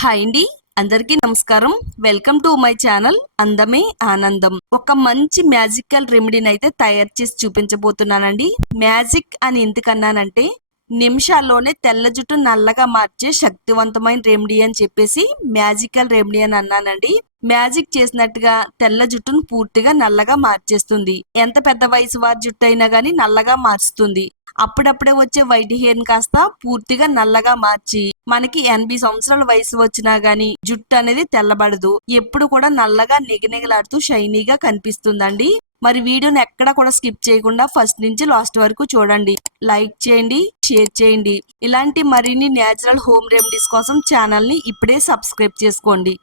Hi అండి, అందరికీ నమస్కారం. వెల్కమ్ టు మై ఛానల్ అందమే ఆనందం. ఒక మంచి మ్యాజికల్ రెమెడీని అయితే తయారు చేసి చూపించబోతున్నానండి. మ్యాజిక్ అని ఎందుకన్నానంటే నిమిషాల్లోనే తెల్ల జుట్టు నల్లగా మార్చే శక్తివంతమైన రెమెడీ అని చెప్పేసి మ్యాజికల్ రెమెడీ అని అన్నానండి. మ్యాజిక్ చేసినట్టుగా తెల్ల జుట్టును పూర్తిగా నల్లగా మార్చేస్తుంది. ఎంత పెద్ద వయసు వారి జుట్టు అయినా గానీ నల్లగా మార్చుతుంది. అప్పుడప్పుడే వచ్చే వైట్ హెయిర్ కాస్త పూర్తిగా నల్లగా మార్చి మనకి 80 సంవత్సరాల వయసు వచ్చినా గానీ జుట్టు అనేది తెల్లబడదు. ఎప్పుడు కూడా నల్లగా నిగనిగలాడుతూ షైనీగా కనిపిస్తుందండి. మరి వీడియోని ఎక్కడ కూడా స్కిప్ చేయకుండా ఫస్ట్ నుంచి లాస్ట్ వరకు చూడండి. లైక్ చేయండి, షేర్ చేయండి. ఇలాంటి మరిన్ని నేచురల్ హోమ్ రెమెడీస్ కోసం ఛానల్ ని ఇప్పుడే సబ్స్క్రైబ్ చేసుకోండి.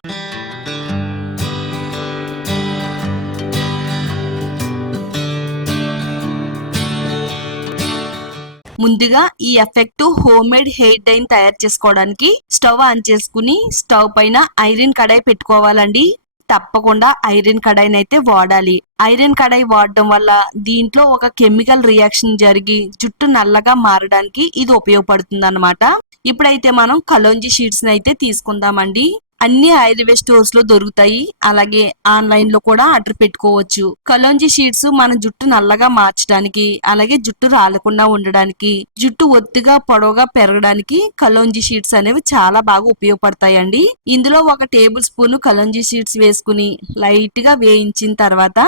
ముందుగా ఈ effective home made hair dye తయారు చేసుకోవడానికి స్టవ్ ఆన్ చేసుకుని స్టవ్ పైన ఐరన్ కడాయి పెట్టుకోవాలండి. తప్పకుండా ఐరన్ కడాయిని అయితే వాడాలి. ఐరన్ కడాయి వాడడం వల్ల దీంట్లో ఒక కెమికల్ రియాక్షన్ జరిగి జుట్టు నల్లగా మారడానికి ఇది ఉపయోగపడుతుంది అన్నమాట. ఇప్పుడైతే మనం కలోంజీ షీట్స్ అయితే తీసుకుందామండి. అన్ని ఆయుర్వేద స్టోర్స్ లో దొరుకుతాయి. అలాగే ఆన్లైన్ లో కూడా ఆర్డర్ పెట్టుకోవచ్చు. కలోంజీ షీట్స్ మన జుట్టు నల్లగా మార్చడానికి, అలాగే జుట్టు రాలకుండా ఉండడానికి, జుట్టు ఒత్తిగా పొడవుగా పెరగడానికి కలోంజీ షీట్స్ అనేవి చాలా బాగా ఉపయోగపడతాయండి. ఇందులో 1 టేబుల్ స్పూన్ కలోంజీ షీట్స్ వేసుకుని లైట్ గా వేయించిన తర్వాత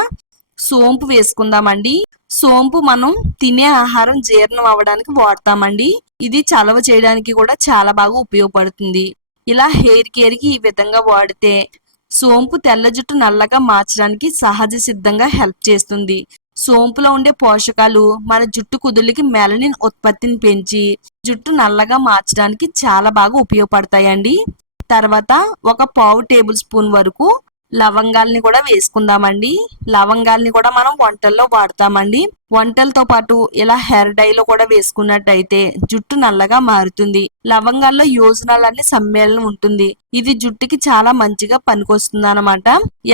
సోంపు వేసుకుందామండి. సోంపు మనం తినే ఆహారం జీర్ణం అవ్వడానికి వాడతామండి. ఇది చలవ చేయడానికి కూడా చాలా బాగా ఉపయోగపడుతుంది. ఇలా హెయిర్ కేర్ కి ఈ విధంగా వాడితే సోంపు తెల్ల జుట్టు నల్లగా మార్చడానికి సహజ సిద్ధంగా హెల్ప్ చేస్తుంది. సోంపులో ఉండే పోషకాలు మన జుట్టు కుదుళ్ళకి మెలనిన్ ఉత్పత్తిని పెంచి జుట్టు నల్లగా మార్చడానికి చాలా బాగా ఉపయోగపడతాయండి. తర్వాత 1 టేబుల్ స్పూన్ వరకు లవంగాల్ని కూడా వేసుకుందామండి. లవంగాల్ని కూడా మనం వంటల్లో వాడతామండి. వంటలతో పాటు ఇలా హెయిర్ డైలో కూడా వేసుకున్నట్టయితే జుట్టు నల్లగా మారుతుంది. లవంగాల్లో యోజనాలన్నీ సమ్మేళనం ఉంటుంది. ఇది జుట్టుకి చాలా మంచిగా పనికొస్తుంది అన్నమాట.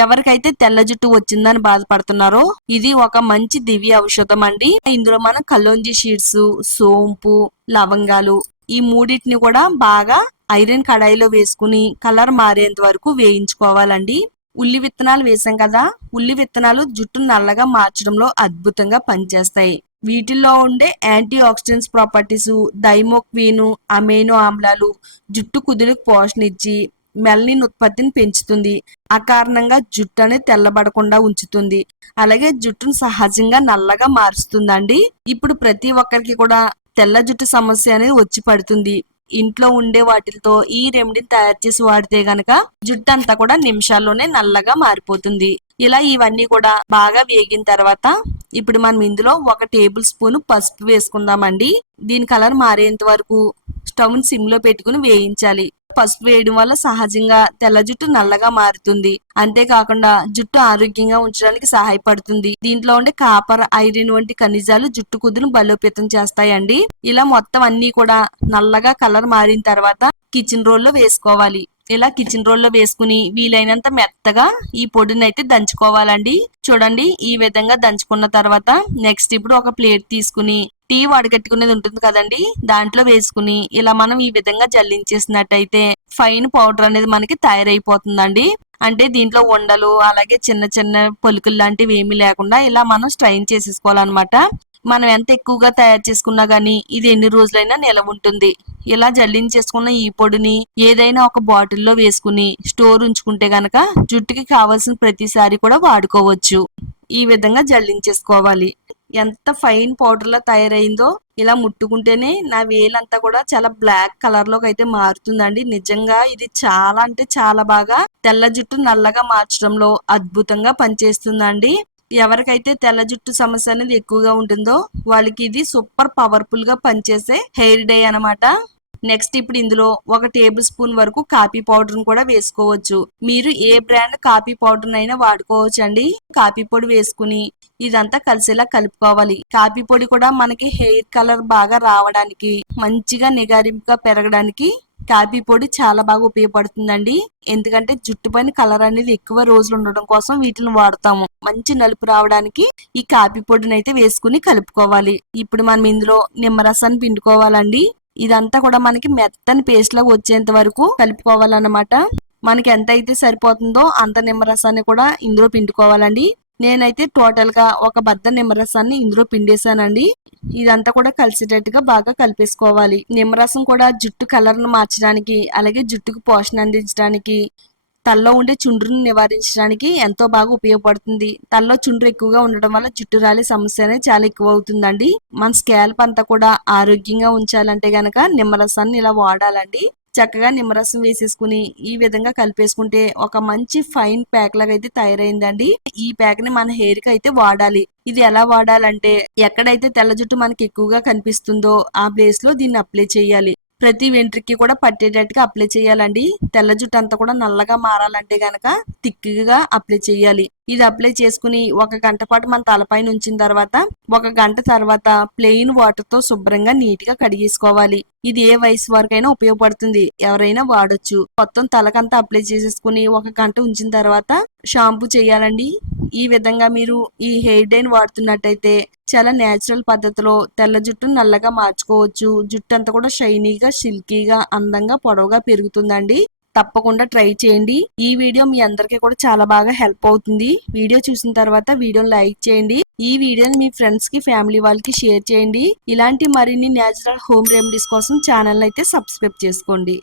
ఎవరికైతే తెల్ల జుట్టు వచ్చిందని బాధపడుతున్నారో ఇది ఒక మంచి దివ్య ఔషధం అండి. ఇందులో మనం కలోంజీ షీట్స్, సోంపు, లవంగాలు ఈ మూడింటిని కూడా బాగా ఐరన్ కడాయిలో వేసుకుని కలర్ మారేంత వరకు వేయించుకోవాలండి. ఉల్లి విత్తనాలు వేసాం కదా, ఉల్లి విత్తనాలు జుట్టు నల్లగా మార్చడంలో అద్భుతంగా పనిచేస్తాయి. వీటిల్లో ఉండే anti oxidants properties, thymoquinone, amino ఆమ్లాలు జుట్టు కుదులకు పోషణ ఇచ్చి మెలనిన్ ఉత్పత్తిని పెంచుతుంది. అకారణంగా జుట్టు అనేది తెల్లబడకుండా ఉంచుతుంది. అలాగే జుట్టును సహజంగా నల్లగా మారుస్తుందండి. ఇప్పుడు ప్రతి ఒక్కరికి కూడా తెల్ల జుట్టు సమస్య అనేది వచ్చి పడుతుంది. ఇంట్లో ఉండే వాటితో ఈ రెమెడీని తయారు చేసి వాడితే గనక జుట్టు అంతా కూడా నిమిషాల్లోనే నల్లగా మారిపోతుంది. ఇలా ఇవన్నీ కూడా బాగా వేగిన తర్వాత ఇప్పుడు మనం ఇందులో 1 టేబుల్ స్పూన్ పసుపు వేసుకుందామండి. దీని కలర్ మారేంత వరకు స్టవ్ ని సిమ్ లో పెట్టుకుని వేయించాలి. పసుపు వేయడం వల్ల సహజంగా తెల్ల జుట్టు నల్లగా మారుతుంది. అంతేకాకుండా జుట్టు ఆరోగ్యంగా ఉంచడానికి సహాయపడుతుంది. దీంట్లో ఉండే కాపర్, ఐరన్ వంటి ఖనిజాలు జుట్టు కుదురును బలోపేతం చేస్తాయండి. ఇలా మొత్తం అన్ని కూడా నల్లగా కలర్ మారిన తర్వాత కిచెన్ రోల్ లో వేసుకోవాలి. ఇలా కిచెన్ రోల్ లో వేసుకుని వీలైనంత మెత్తగా ఈ పొడిని అయితే దంచుకోవాలండి. చూడండి, ఈ విధంగా దంచుకున్న తర్వాత నెక్స్ట్ ఇప్పుడు ఒక ప్లేట్ తీసుకుని టీ వడగట్టుకునేది ఉంటుంది కదండి, దాంట్లో వేసుకుని ఇలా మనం ఈ విధంగా జల్లించేసినట్టయితే ఫైన్ పౌడర్ అనేది మనకి తయారైపోతుందండి. అంటే దీంట్లో ఉండలు అలాగే చిన్న చిన్న పొలుకులు లాంటివి ఏమీ లేకుండా ఇలా మనం స్ట్రైన్ చేసేసుకోవాలన్నమాట. మనం ఎంత ఎక్కువగా తయారు చేసుకున్నా గానీ ఇది ఎన్ని రోజులైనా నిలవ ఉంటుంది. ఇలా జల్లించేసుకున్న ఈ పొడిని ఏదైనా ఒక బాటిల్లో వేసుకుని స్టోర్ ఉంచుకుంటే గనక జుట్టుకి కావాల్సిన ప్రతిసారి కూడా వాడుకోవచ్చు. ఈ విధంగా జల్లించేసుకోవాలి. ఎంత ఫైన్ పౌడర్ లా తయారైందో ఇలా ముట్టుకుంటేనే నా వేలంతా కూడా చాలా బ్లాక్ కలర్ లోకి అయితే మారుతుందండి. నిజంగా ఇది చాలా అంటే చాలా బాగా తెల్ల జుట్టు నల్లగా మార్చడంలో అద్భుతంగా పనిచేస్తుందండి. ఎవరికైతే తెల్ల జుట్టు సమస్య అనేది ఎక్కువగా ఉంటుందో వాళ్ళకి ఇది సూపర్ పవర్ఫుల్ గా పనిచేసే హెయిర్ డై అన్నమాట. నెక్స్ట్ ఇప్పుడు ఇందులో 1 టేబుల్ స్పూన్ వరకు కాఫీ పౌడర్ కూడా వేసుకోవచ్చు. మీరు ఏ బ్రాండ్ కాఫీ పౌడర్ అయినా వాడుకోవచ్చు అండి. కాఫీ పొడి వేసుకుని ఇదంతా కలిసేలా కలుపుకోవాలి. కాఫీ పొడి కూడా మనకి హెయిర్ కలర్ బాగా రావడానికి, మంచిగా నిగారింపుగా పెరగడానికి కాఫీ పొడి చాలా బాగా ఉపయోగపడుతుందండి. ఎందుకంటే జుట్టు పైన కలర్ అనేది ఎక్కువ రోజులు ఉండడం కోసం వీటిని వాడతాము. మంచి నలుపు రావడానికి ఈ కాఫీ పొడిని అయితే వేసుకుని కలుపుకోవాలి. ఇప్పుడు మనం ఇందులో నిమ్మరసాన్ని పిండుకోవాలండి. ఇదంతా కూడా మనకి మెత్తని పేస్ట్ లాగా వచ్చేంత వరకు కలుపుకోవాలన్నమాట. మనకి ఎంత అయితే సరిపోతుందో అంత నిమ్మరసాన్ని కూడా ఇందులో పిండుకోవాలండి. నేనైతే టోటల్ గా ఒక బద్ద నిమ్మరసాన్ని ఇందులో పిండేశానండి. ఇదంతా కూడా కలిసేటట్టుగా బాగా కలిపేసుకోవాలి. నిమ్మరసం కూడా జుట్టు కలర్ ను మార్చడానికి, అలాగే జుట్టుకు పోషణ అందించడానికి, తలలో ఉండే చుండ్రుని నివారించడానికి ఎంతో బాగా ఉపయోగపడుతుంది. తలలో చుండ్రు ఎక్కువగా ఉండడం వల్ల జుట్టు రాలే సమస్య అనేది చాలా ఎక్కువ అవుతుందండి. మన స్కాల్ప్ అంతా కూడా ఆరోగ్యంగా ఉంచాలంటే గనక నిమ్మరసాన్ని ఇలా వాడాలండి. చక్కగా నిమ్మరసం వేసేసుకుని ఈ విధంగా కలిపేసుకుంటే ఒక మంచి ఫైన్ ప్యాక్ లాగా అయితే తయారైందండి. ఈ ప్యాక్ ని మన హెయిర్ కి అయితే వాడాలి. ఇది ఎలా వాడాలంటే ఎక్కడైతే తెల్ల జుట్టు మనకి ఎక్కువగా కనిపిస్తుందో ఆ ప్లేస్ లో దీన్ని అప్లై చేయాలి. ప్రతి వెంట్రుకి కూడా పట్టేటట్టుగా అప్లై చేయాలండి. తెల్ల జుట్టు అంతా కూడా నల్లగా మారాలంటే గనక థిక్గా అప్లై చేయాలి. ఇది అప్లై చేసుకుని ఒక గంట పాటు మన తలపైన ఉంచిన తర్వాత ఒక గంట తర్వాత ప్లెయిన్ వాటర్ తో శుభ్రంగా నీట్ గా కడిగేసుకోవాలి. ఇది ఏ వయసు వరకైనా ఉపయోగపడుతుంది. ఎవరైనా వాడొచ్చు. మొత్తం తలకంతా అప్లై చేసేసుకుని ఒక గంట ఉంచిన తర్వాత షాంపూ చేయాలండి. ఈ విధంగా మీరు ఈ హెయిర్ డైని వాడుతున్నట్టయితే చాలా నేచురల్ పద్ధతిలో తెల్ల జుట్టును నల్లగా మార్చుకోవచ్చు. జుట్టు అంతా కూడా షైనీగా, సిల్కీగా, అందంగా, పొడవుగా పెరుగుతుందండి. తప్పకుండా ట్రై చేయండి. ఈ వీడియో మీ అందరికీ కూడా చాలా బాగా హెల్ప్ అవుతుంది. వీడియో చూసిన తర్వాత వీడియోని లైక్ చేయండి. ఈ వీడియోని మీ ఫ్రెండ్స్ కి, ఫ్యామిలీ వాళ్ళకి షేర్ చేయండి. ఇలాంటి మరిన్ని నేచురల్ హోమ్ రెమెడీస్ కోసం ఛానల్ అయితే సబ్స్క్రైబ్ చేసుకోండి.